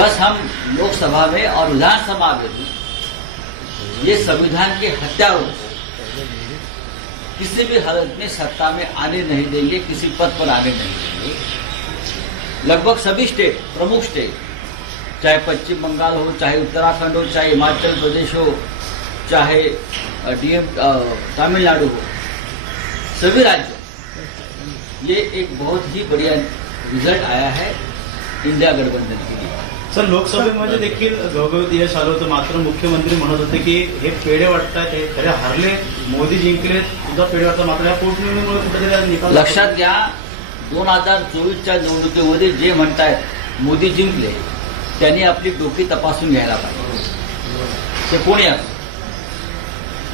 बस हम लोकसभा में और विधानसभा में भी ये संविधान के हत्या किसी भी हालत में सत्ता में आने नहीं देंगे, किसी पद पर आने नहीं देंगे। लगभग सभी स्टेट, प्रमुख स्टेट, चाहे पश्चिम बंगाल हो, चाहे उत्तराखंड हो, चाहे हिमाचल प्रदेश हो, चाहे डीएम तमिलनाडु हो, सभी राज्यों ये एक बहुत ही बढ़िया रिज़ल्ट आया है, इंडिया गठबंधन के सर लोकसभेमध्ये देखील घवघवीत यश आलं होतं. मात्र मुख्यमंत्री म्हणत होते की हे पेढे वाटतात हे खरे हरले. मोदी जिंकले सुद्धा पेढे वाटतात. मात्र या पोटनिवडणुकीमुळे कुठेतरी निकाल लक्षात घ्या दोन हजार चोवीसच्या निवडणुकीमध्ये जे म्हणतायत मोदी जिंकले त्यांनी आपली डोकी तपासून घ्यायला पाहिजे. ते कोणी असो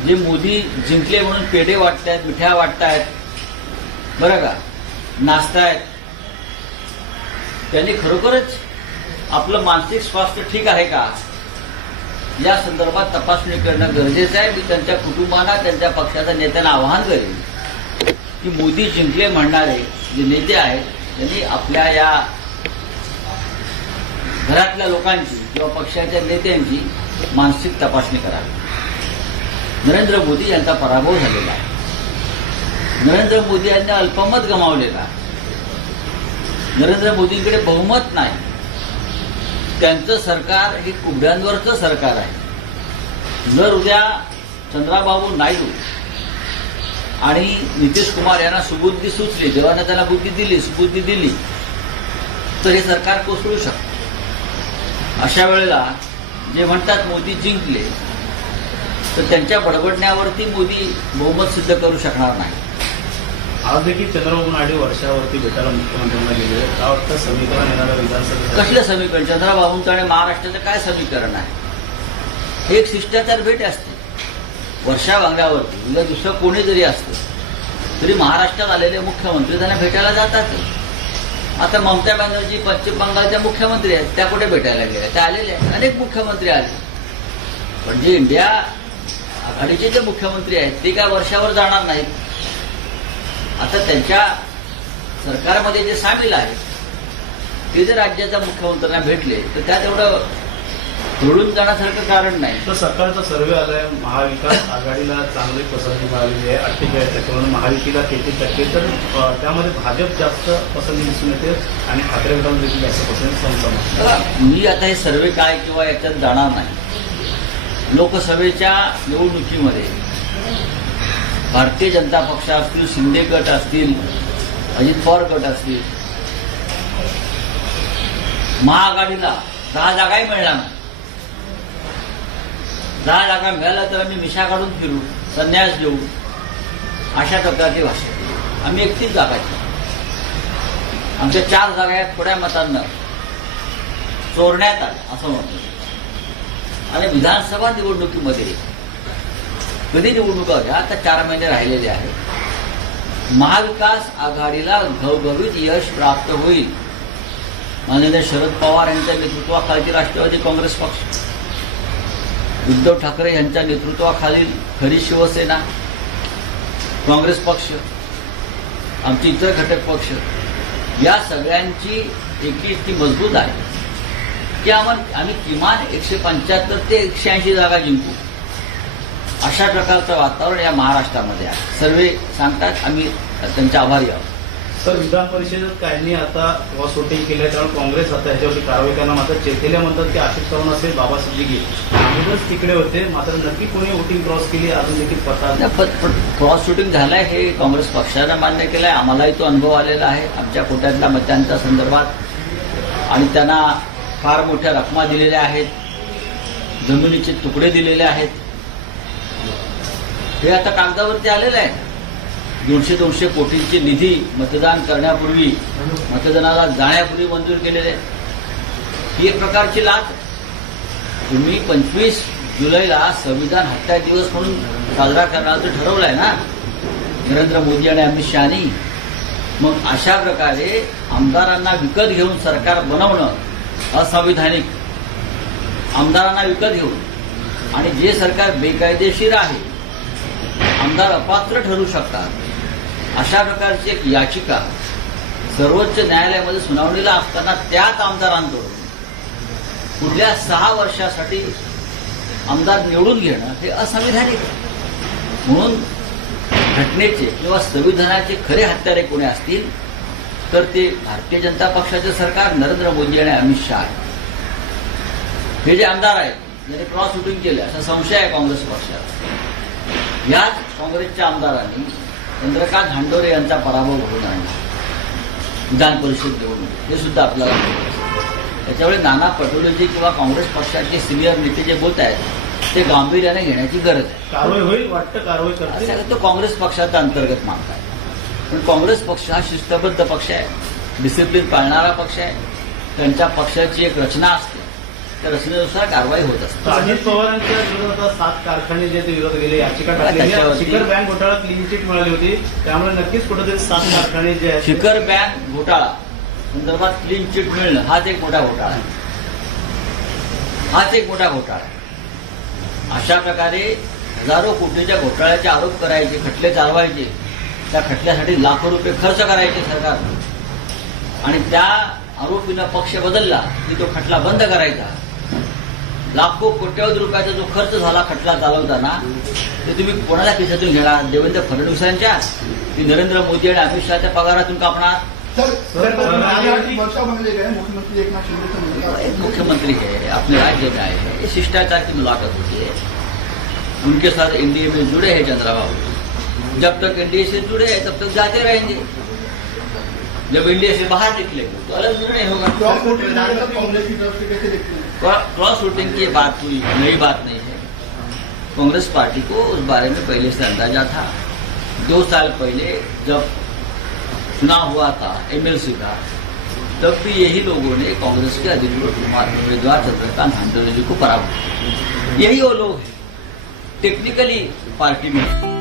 जे मोदी जिंकले म्हणून पेढे वाटतायत मिठ्या वाटतायत बरं का? नाचतायत. त्यांनी खरोखरच आपलं मानसिक स्वास्थ्य ठीक आहे का? या संदर्भात तपासणी करणं गरजेचं आहे. मी त्यांच्या कुटुंबांना त्यांच्या पक्षाच्या नेत्यांना आवाहन करेन की मोदी जिंकले म्हणणारे जे नेते आहेत त्यांनी आपल्या या घरातल्या लोकांची किंवा पक्षाच्या नेत्यांची मानसिक तपासणी करावी नरेंद्र मोदी यांचा पराभव झालेला आहे. नरेंद्र मोदी यांनी अल्पमत गमावलेला नरेंद्र मोदींकडे बहुमत नाही. त्यांचं सरकार हे कुबड्यांवरचं सरकार आहे. जर उद्या चंद्राबाबू नायडू आणि नितीश कुमार यांना सुबुद्धी सुचली देवानं त्यांना बुद्धी दिली सुबुद्धी दिली तर हे सरकार कोसळू शकतं. अशा वेळेला जे म्हणतात मोदी जिंकले तर त्यांच्या बडबडण्यावरती मोदी बहुमत सिद्ध करू शकणार नाही आज देखील चंद्रबाबू नायडू वर्षावरती भेटायला मुख्यमंत्र्यांना गेले काय वाटतं? समीकरण येणाऱ्या विधानसभेत कसलं समीकरण? चंद्रबाबूंचं आणि महाराष्ट्राचं काय समीकरण आहे? हे एक शिष्टाचार भेट असते. वर्षा वांग्यावरती किंवा दुसरं कोणी जरी असतं तरी महाराष्ट्रात आलेले मुख्यमंत्री त्यांना भेटायला जातात. आता ममता बॅनर्जी पश्चिम बंगालच्या मुख्यमंत्री आहेत त्या कुठे भेटायला गेल्या? त्या आलेल्या आहेत. अनेक मुख्यमंत्री आले. पण जे इंडिया आघाडीचे जे मुख्यमंत्री आहेत ते काय वर्षावर जाणार नाहीत? आता त्यांच्या सरकारमध्ये जे सामील आहेत ते जर राज्याच्या मुख्यमंत्र्यांना भेटले तर त्यात एवढं धुळून जाण्यासारखं कारण नाही. तर सकाळचा सर्व्हे आलाय महाविकास आघाडीला चांगली पसंती मिळालेली आहे अठ्ठेचाळीस टक्के महायुतीला तेहतीस टक्के तर त्यामध्ये भाजप जास्त पसंती दिसून येते आणि ठाकरे गटाला देखील जास्त पसंती मी आता हे सर्वे काय किंवा याच्यात जाणार नाही. लोकसभेच्या निवडणुकीमध्ये भारतीय जनता पक्ष असतील शिंदे गट असतील अजित पवार गट असतील महाआघाडीला दहा जागाही मिळणार नाही. दहा जागा मिळाल्या तर आम्ही मिशा काढून फिरू संन्यास देऊ अशा प्रकारची भाषा. आम्ही एकतीस जागा आमच्या चार जागा या थोड्या मतांना. चोरण्यात आल्या असं म्हणतो. आणि विधानसभा निवडणुकीमध्ये कधी निवडणुका होत्या आता चार महिने राहिलेले आहेत. महाविकास आघाडीला घवघवीत यश प्राप्त होईल. माननीय शरद पवार यांच्या नेतृत्वाखालची राष्ट्रवादी काँग्रेस पक्ष. उद्धव ठाकरे यांच्या नेतृत्वाखालील खरी शिवसेना काँग्रेस पक्ष आमचे इतर घटक पक्ष या सगळ्यांची एकी इतकी मजबूत आहे. की आम्हाला आम्ही किमान एकशे पंच्याहत्तर ते एकशे ऐंशी जागा जिंकू. अशा प्रकारचं वातावरण या महाराष्ट्रामध्ये आहे. सर्वे सांगतात आम्ही त्यांचे आभारी आहोत. तर विधान परिषदेत काहींनी आता क्रॉस वोटिंग केलं त्यामुळे काँग्रेस आता ह्याच्यावरती कारवाई करणार. मात्र चेतेल्या म्हणतात की आशिष चव्हाण असेल बाबा सिद्दीकी अगोदरच तिकडे होते मात्र नक्की कोणी वोटिंग क्रॉस केली अजून देखील पता क्रॉस शूटिंग झालंय हे काँग्रेस पक्षानं मान्य केलंय. आम्हालाही तो अनुभव आलेला आहे. आमच्या कोट्यातल्या मतांच्या संदर्भात. आणि त्यांना फार मोठ्या रकमा दिलेल्या आहेत. जमिनीचे तुकडे दिलेले आहेत. हे आता कागदावरती आलेलं आहे. दोनशे दोनशे कोटींचे निधी मतदान करण्यापूर्वी मतदानाला जाण्यापूर्वी मंजूर केलेले आहे. ही एक प्रकारची लाच. तुम्ही पंचवीस जुलैला संविधान हत्या दिवस म्हणून साजरा करण्याचं ठरवलंय ना? नरेंद्र मोदी आणि अमित शहानी. मग अशा प्रकारे आमदारांना विकत घेऊन सरकार बनवणं असंविधानिक. आमदारांना विकत घेऊन. आणि जे सरकार बेकायदेशीर आहे आमदार अपात्र ठरू शकतात. अशा प्रकारची एक याचिका सर्वोच्च न्यायालयामध्ये सुनावणीला असताना त्याच आमदारांकडून पुढल्या सहा वर्षासाठी आमदार निवडून घेणं हे असंविधानिक म्हणून घटनेचे किंवा संविधानाचे खरे हत्यारे कोणी असतील तर ते भारतीय जनता पक्षाचे सरकार नरेंद्र मोदी आणि अमित शहा हे जे आमदार आहेत ज्यांनी क्रॉस शूटिंग केलं असा संशय आहे काँग्रेस पक्षात याच काँग्रेसच्या आमदारांनी चंद्रकांत हांडोरे यांचा पराभव घडून आणला. विधान परिषद निवडणूक हे सुद्धा आपल्याला. त्याच्यामुळे नाना पटोलेजी किंवा काँग्रेस पक्षाचे सिनियर नेते जे बोलत आहेत ते गांभीर्याने घेण्याची गरज आहे. कारवाई होईल वाटतं कारवाई करते तो काँग्रेस पक्षाचा अंतर्गत मानत आहे. पण काँग्रेस पक्ष हा शिस्तबद्ध पक्ष आहे. डिसिप्लिन पाळणारा पक्ष आहे. त्यांच्या पक्षाची एक रचना असते. त्या रचनेनुसार कारवाई होत असते. अजित पवारांच्या विरोधात सात कारखाने जे ते विरोध केले याचिका शिखर बँक घोटाळा क्लीन चिट मिळाली होती. त्यामुळे नक्कीच कुठेतरी सात कारखाने जे आहेत शिखर बँक घोटाळा. संदर्भात क्लीन चिट मिळणं हाच एक मोठा घोटाळा आहे. हाच एक मोठा घोटाळा अशा प्रकारे हजारो कोटीच्या घोटाळ्याचे आरोप करायचे खटले चालवायचे. त्या खटल्यासाठी लाखो रुपये खर्च करायचे सरकार. आणि त्या आरोपीनं पक्ष बदलला की तो खटला बंद करायचा. लाखो कोट्यवधी रुपयाचा जो खर्च झाला खटला चालवताना ते तुम्ही कोणाच्या खिशातून घेणार? देवेंद्र फडणवीसांच्या? की नरेंद्र मोदी आणि अमित शहाच्या पगारातून कापणार? मुख्यमंत्री है अपने राज्य में आए हैं ये शिष्टाचार की मुलाकात होती. है उनके साथ एनडीए में जुड़े हैं चंद्रबाबू. जब तक एनडीए से जुड़े हैं तब तक जाते रहेंगे. जब एनडीए से बाहर निकलेंगे तो अलग निर्णय होगा। क्रॉस वोटिंग की हैं? वोटिंग की बात कोई नई बात नहीं है। कांग्रेस पार्टी को उस बारे में पहले से अंदाज़ा था। दो साल पहले जब चुनाव हुआ था एमएलसी का तब भी यही लोगों ने कांग्रेस के अधिकृत उम्मीदवार चंद्रकांत हांडोले जी को पराभूत। यही वो लोग हैं टेक्निकली पार्टी में।